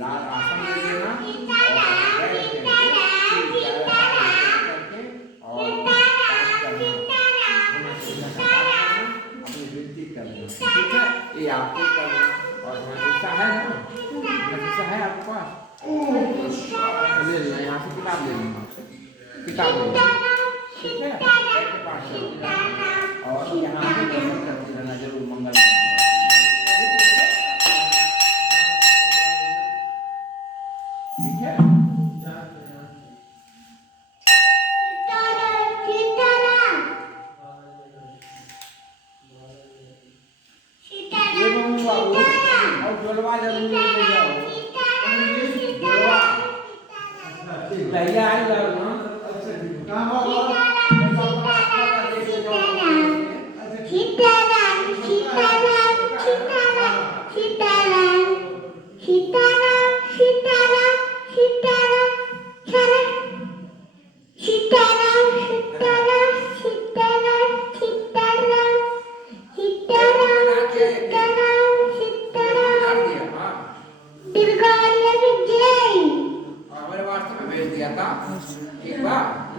लाल आसन दे देना और बैठ करके फिर 11 करके और पाठ करना, अपनी विनती करना, ठीक है। ये आपको करना और नफीसा है ना, नफीसा है आपके पास, ले लेना, यहाँ से किताब ले लेना, किताब ले लेना, ठीक है। बैठ के पाठ करते रहना और यहाँ से दर्शन करते रहना जरूर मंगल। ठीक है। और जोड़वा जरूर ले जाओ, जोड़वा भैया आई जाओ ना, हमारे वास्ते में भेज दिया था एक बार।